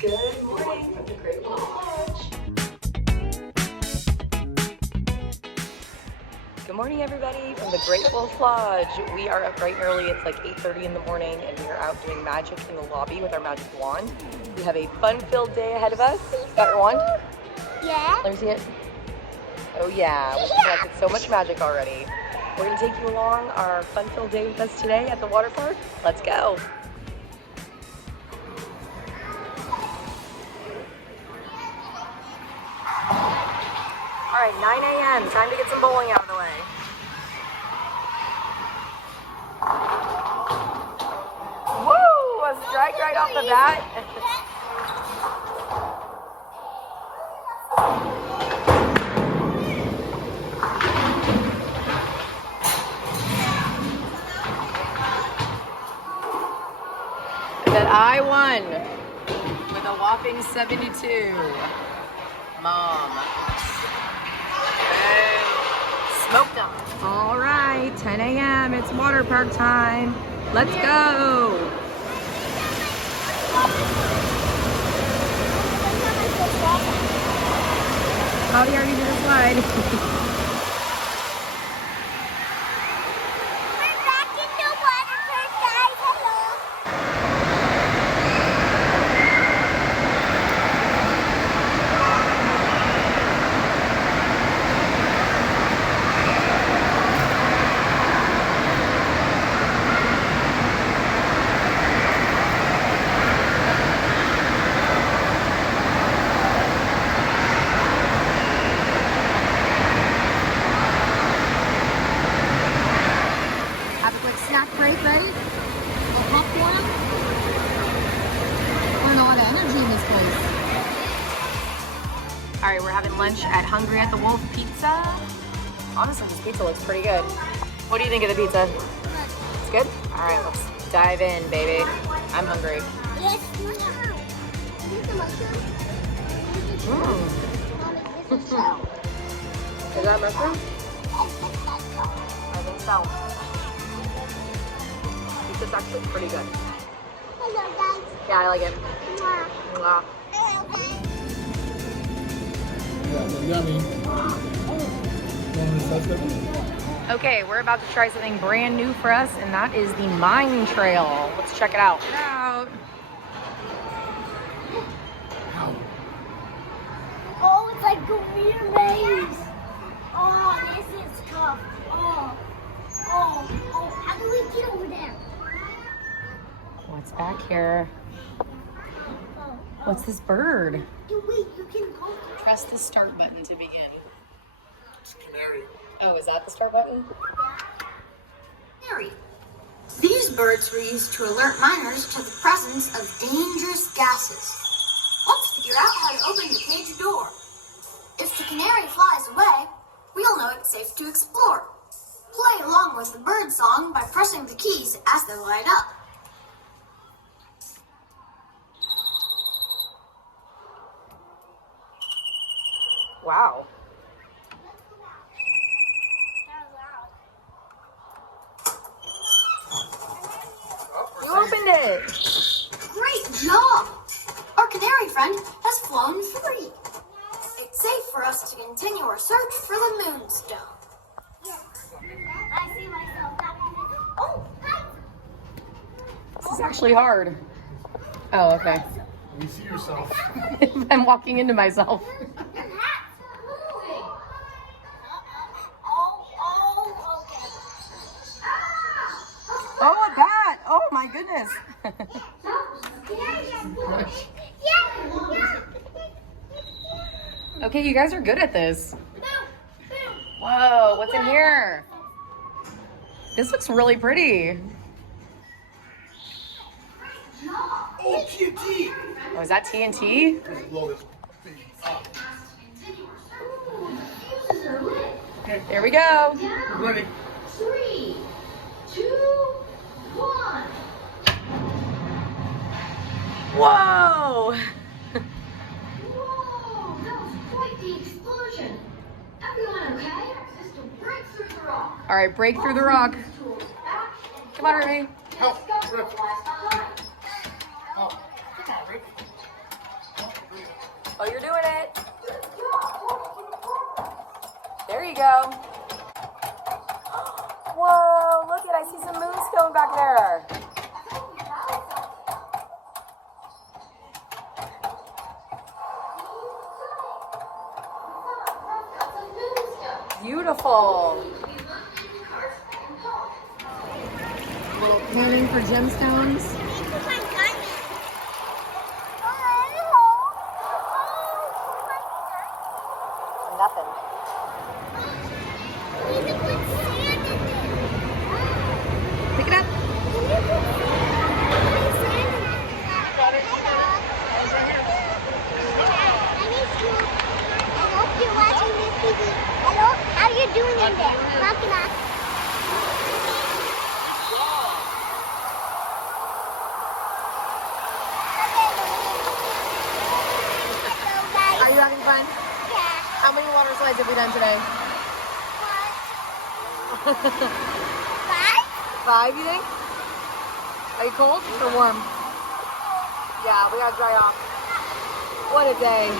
Good morning from the Great Wolf Lodge. Good morning, everybody, from the Great Wolf Lodge. We are up bright and early. It's like 8:30 in the morning, and we are out doing magic in the lobby with our magic wand. We have a fun-filled day ahead of us. Got your wand? Yeah. Let me see it. Oh yeah, we've collected so much magic already. We're gonna take you along our fun-filled day with us today at the water park. Let's go. All right, 9 a.m. Time to get some bowling out of the way. Woo! A strike right off the bat. That I won with a whopping 72. Mom. Smoked them. All right, 10 a.m. It's water park time. Let's go. Oh, you already did a slide. We're back in the water park, guys. Hello. Have a quick snack break, ready? A popcorn. There's a lot of energy in this place. All right, we're having lunch at Hungry at the Wolf Pizza. Honestly, this pizza looks pretty good. What do you think of the pizza? It's good? All right, let's dive in, baby. I'm hungry. Yes, Is that mushroom? I think so. Pizza's actually pretty good. Hello, guys. Yeah, I like it. Mwah. Mwah. Yummy. Okay, we're about to try something brand new for us, and that is the Mine Trail. Let's check it out. Oh, it's like a weird maze. Oh, this is tough. Oh, how do we get over there? What's back here? What's this bird? Wait, you can go. Press the start button to begin. It's canary. Oh, is that the start button? Canary. These birds were used to alert miners to the presence of dangerous gases. Let's figure out how to open the cage door. If the canary flies away, we'll know it's safe to explore. Play along with the bird song by pressing the keys as they light up. Wow. You opened it. Great job! Our canary friend has flown free. It's safe for us to continue our search for the moonstone. I see myself. Oh, hi. This is actually hard. Oh, okay. You see yourself. I'm walking into myself. Oh, a bat! Oh my goodness. Okay, you guys are good at this. Whoa, what's in here? This looks really pretty. Oh, TNT. Oh, is that TNT? Just blow this thing up. Here we go. We're ready. 3, 2, 1. Whoa! Whoa, that was quite the explosion. Everyone okay? Just break through the rock. All right, break through the rock. Come on, Ruby. Help. Rip. Lies behind. Help. Come on, Rick. Oh, you're doing it. There you go. Whoa, look at, I see some moons going back there. Beautiful. A little panning for gemstones. Nothing. Pick it up. Hello, how you doing in there? Knock, knock. Are you having fun? Yeah. How many water slides have we done today? Five? 5, you think? Are you cold or warm? Yeah, we gotta dry off. What a day.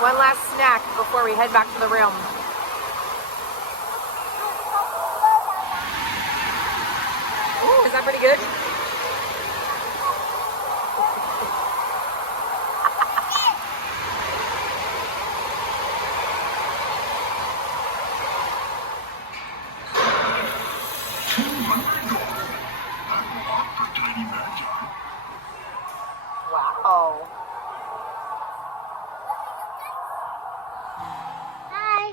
One last snack before we head back to the room. Ooh, is that pretty good? Wow. Hi.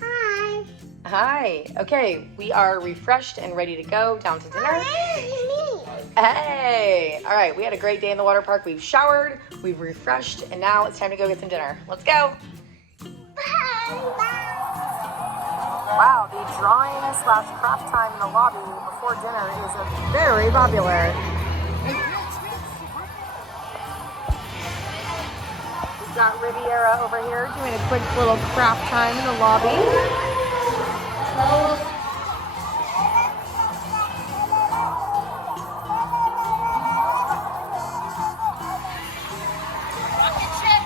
Hi. Hi. Okay, we are refreshed and ready to go down to dinner. Hey. All right, we had a great day in the water park. We've showered, we've refreshed, and now it's time to go get some dinner. Let's go. Wow, the drawing/craft time in the lobby before dinner is very popular. We've got Riviera over here doing a quick little craft time in the lobby.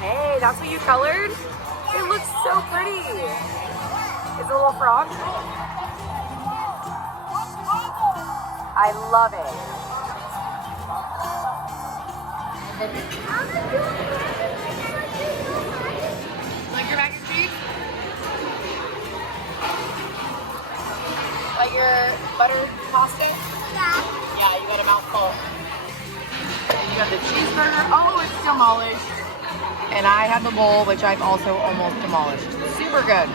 Hey, that's what you colored? It looks so pretty. It's a little frog. I love it. Like your mac and cheese? Like your buttered pasta? Yeah, you got a mouthful. You got the cheeseburger. Oh, it's demolished. And I have the bowl, which I've also almost demolished. Super good.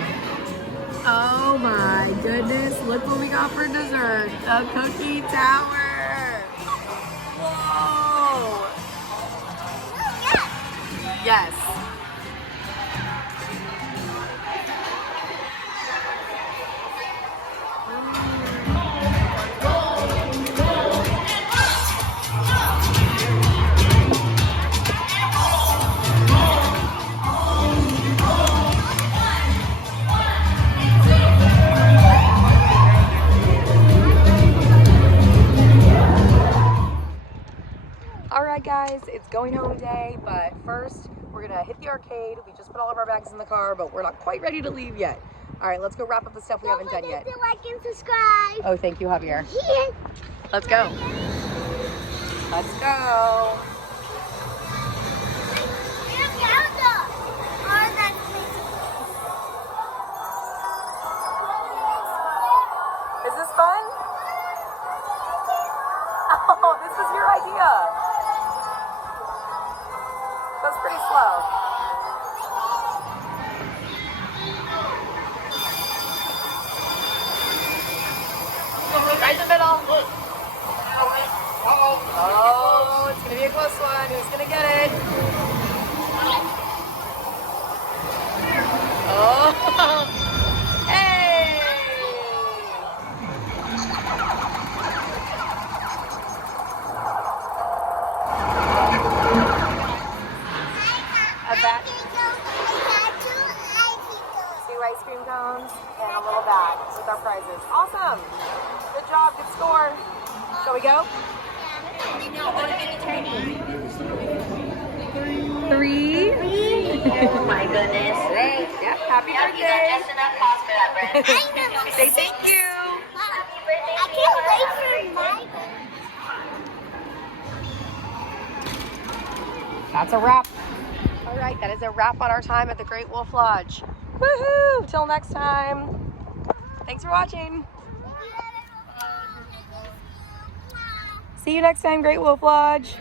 Oh my goodness, look what we got for dessert. A cookie tower. Whoa. Yes. Alright guys, it's going home day, but first we're gonna hit the arcade. We just put all of our bags in the car, but we're not quite ready to leave yet. Alright, let's go wrap up the stuff we haven't done yet. Don't forget to like and subscribe. Oh, thank you, Javier. Yeah. Let's go. Let's go. Is this fun? Oh, this was your idea. That's pretty slow. Right in the middle. Oh, it's gonna be a close one. Who's gonna get it? Oh, hey! A bat. 2 ice cream cones and a little bag with our prizes. Awesome! Good job, good score. Shall we go? 3. Oh my goodness. All right. Yep. Happy Yep, you got birthday. just enough sauce for that bread. Say thank you. I can't wait for my. That's a wrap. All right, that is a wrap on our time at the Great Wolf Lodge. Woohoo! Till next time. Thanks for watching. See you next time, Great Wolf Lodge.